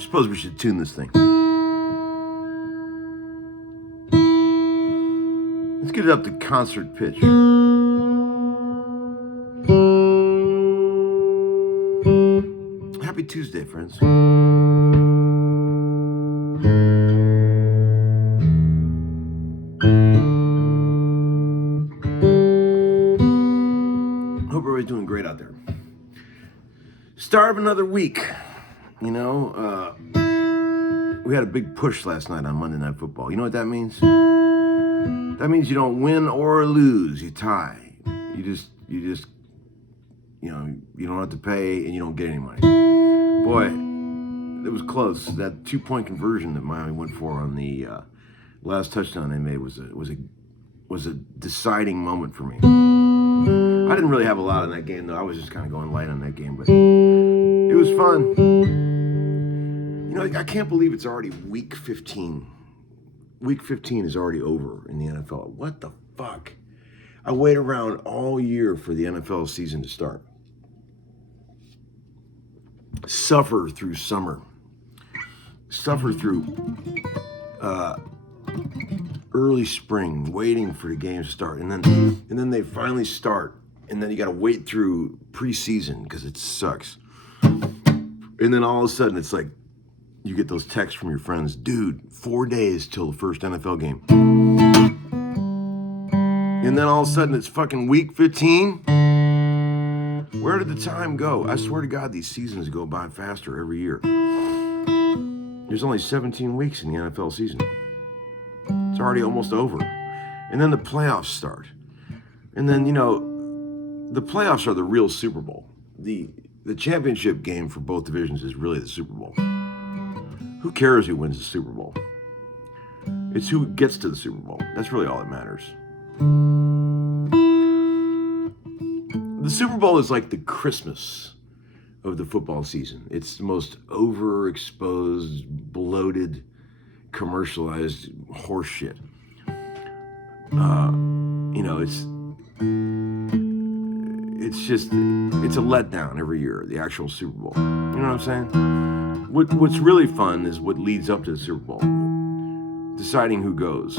suppose we should tune this thing. Let's get it up to concert pitch. Happy Tuesday, friends. Hope everybody's doing great out there. Start of another week. You know, we had a big push last night on Monday Night Football. You know what that means? That means you don't win or lose. You tie. You just, you know, you don't have to pay and you don't get any money. Boy, it was close. That 2-point conversion that Miami went for on the last touchdown they made was a deciding moment for me. I didn't really have a lot in that game, though. I was just kind of going light on that game, but it was fun. You know, I can't believe it's already week 15. Week 15 is already over in the NFL. What the fuck? I wait around all year for the NFL season to start. Suffer through summer. Suffer through early spring, waiting for the games to start. And then they finally start. And then you got to wait through preseason because it sucks. And then all of a sudden it's like, you get those texts from your friends, dude, 4 days till the first NFL game. And then all of a sudden it's fucking week 15. Where did the time go? I swear to God, these seasons go by faster every year. There's only 17 weeks in the NFL season. It's already almost over. And then the playoffs start. And then, you know, the playoffs are the real Super Bowl. The championship game for both divisions is really the Super Bowl. Who cares who wins the Super Bowl? It's who gets to the Super Bowl. That's really all that matters. The Super Bowl is like the Christmas of the football season. It's the most overexposed, bloated, commercialized horseshit. You know, it's a letdown every year, the actual Super Bowl. You know what I'm saying? What's really fun is what leads up to the Super Bowl. Deciding who goes.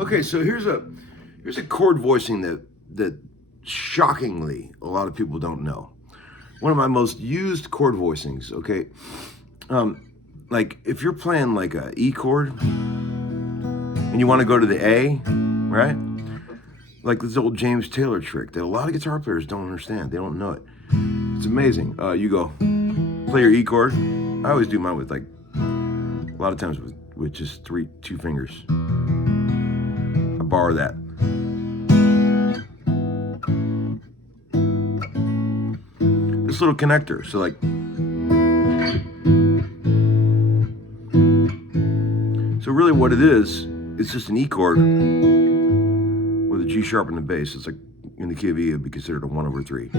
Okay, so here's a chord voicing that shockingly a lot of people don't know. One of my most used chord voicings, okay? Like if you're playing like a E chord and you want to go to the A, right? Like this old James Taylor trick that a lot of guitar players don't understand. They don't know it. It's amazing. You go play your E chord. I always do mine with like a lot of times with just two fingers. I borrow that. This little connector. So like So really what it is, it's just an E chord with a G sharp in the bass. It's like in the key of E, it would be considered a 1/3.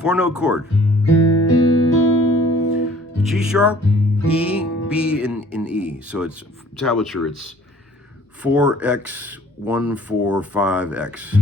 Four-note chord. G sharp, E, B, and E. So it's tablature. It's 4x, 1, 4, 5x.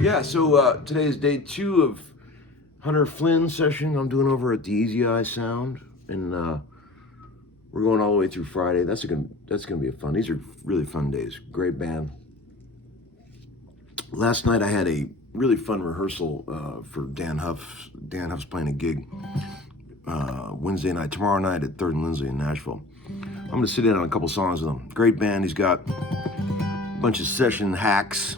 Yeah, so today is day 2 of Hunter Flynn's session I'm doing over at the Easy Eye Sound, and we're going all the way through Friday. That's gonna be a fun. These are really fun days. Great band. Last night I had a really fun rehearsal for Dan Huff. Dan Huff's playing a gig Wednesday night, tomorrow night at 3rd and Lindsley in Nashville. I'm gonna sit in on a couple songs with him. Great band. He's got a bunch of session hacks.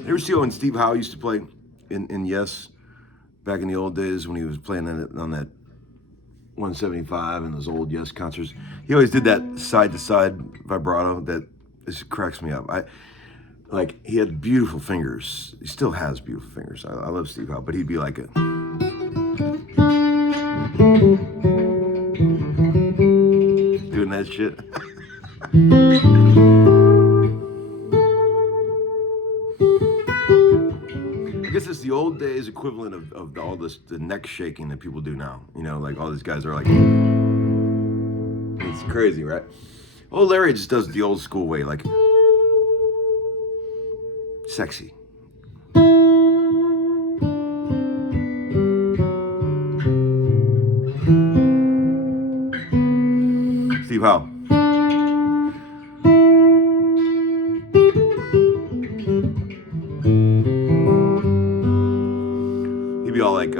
You ever see when Steve Howe used to play in Yes back in the old days when he was playing on that 175 and those old Yes concerts? He always did that side to side vibrato that just cracks me up. He had beautiful fingers. He still has beautiful fingers. I love Steve Howe, but he'd be like doing that shit. I guess it's the old days equivalent of all this, the neck shaking that people do now. You know, like all these guys are like, it's crazy, right? Oh, Larry just does it the old school way, like sexy. Steve Howe. He'd be all like, he'd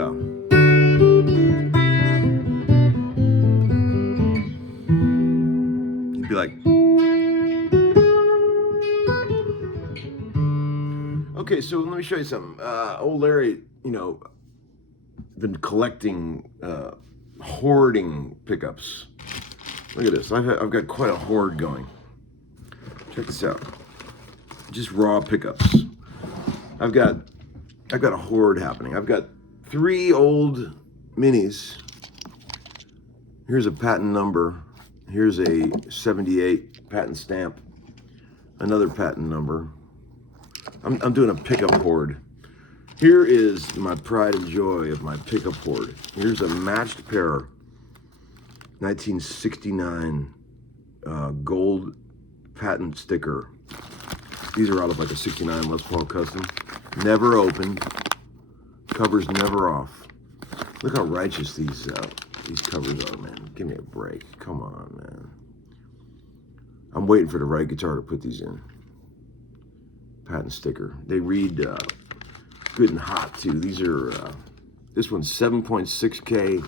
be like, okay, so let me show you something. Old Larry, you know, been collecting, hoarding pickups. Look at this. I've got quite a hoard going. Check this out. Just raw pickups. I've got a hoard happening. I've got 3 old minis. Here's a patent number, Here's a 78 patent stamp, another patent number. I'm doing a pickup Hoard. Here is my pride and joy of my pickup Hoard. Here's a matched pair, 1969 gold patent sticker. These are out of like a 69 Les Paul Custom. Never opened, covers never off. Look how righteous these covers are, man. Give me a break. Come on, man. I'm waiting for the right guitar to put these in. Patent sticker. They read good and hot too. These are this one's 7.6K,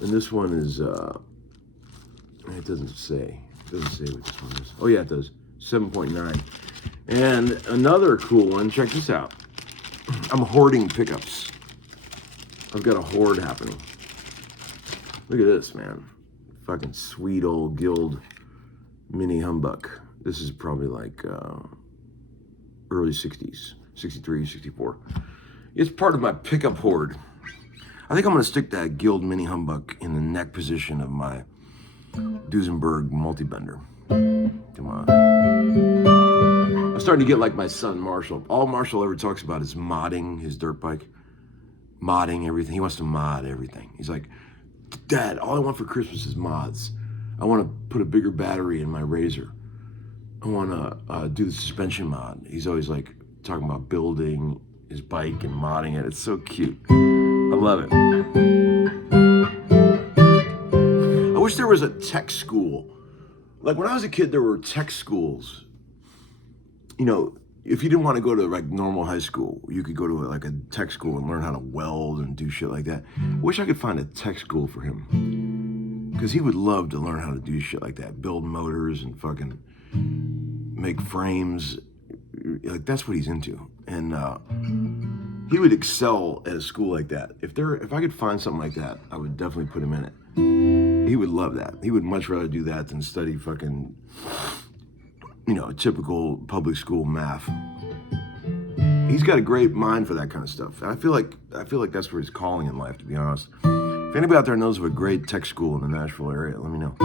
and this one is it doesn't say. It doesn't say what this one is. Oh yeah, it does. 7.9. And another cool one. Check this out. I'm hoarding pickups. I've got a hoard happening. Look at this, man. Fucking sweet old Guild mini humbuck. This is probably like early 60s, 63, 64. It's part of my pickup hoard. I think I'm gonna stick that Guild mini humbuck in the neck position of my Duesenberg multi-bender. Come on. I'm starting to get like my son Marshall. All Marshall ever talks about is modding his dirt bike. Modding everything. He wants to mod everything. He's like, Dad, all I want for Christmas is mods. I want to put a bigger battery in my Razor. I want to do the suspension mod. He's always like talking about building his bike and modding it. It's so cute. I love it. I wish there was a tech school. Like when I was a kid, there were tech schools. You know, if you didn't want to go to like normal high school, you could go to like a tech school and learn how to weld and do shit like that. I wish I could find a tech school for him, because he would love to learn how to do shit like that, build motors and fucking make frames. Like that's what he's into, and he would excel at a school like that. If I could find something like that, I would definitely put him in it. He would love that. He would much rather do that than study fucking, you know, typical public school math. He's got a great mind for that kind of stuff. I feel like that's where he's calling in life, to be honest. If anybody out there knows of a great tech school in the Nashville area, let me know.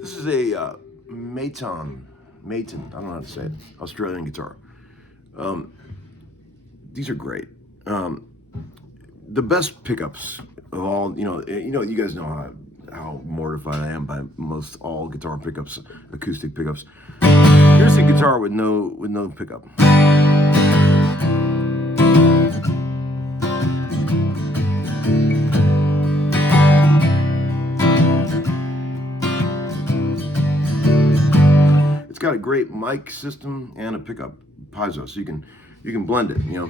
This is a Maton, I don't know how to say it, Australian guitar. These are great. The best pickups of all, you guys know how mortified I am by most all guitar pickups, acoustic pickups. Here's a guitar with no pickup. It's got a great mic system and a pickup piezo, so you can blend it, you know.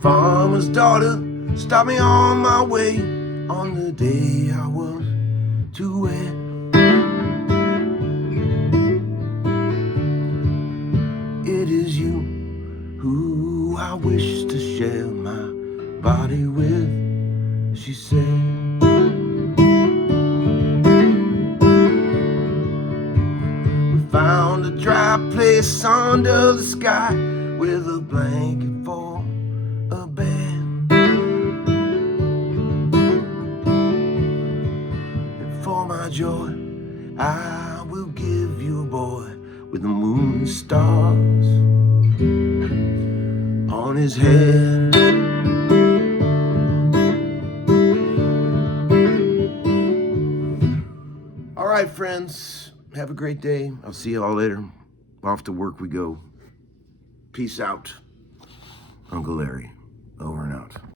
Farmer's daughter stopped me on my way on the day I was too wet. It is you who I wish to share my body with, she said. We found a dry place under the sky with a blanket for a bed. And for my joy, I will give you a boy with the moon and stars on his head. All right, friends, have a great day. I'll see you all later. Off to work we go. Peace out. Uncle Larry, over and out.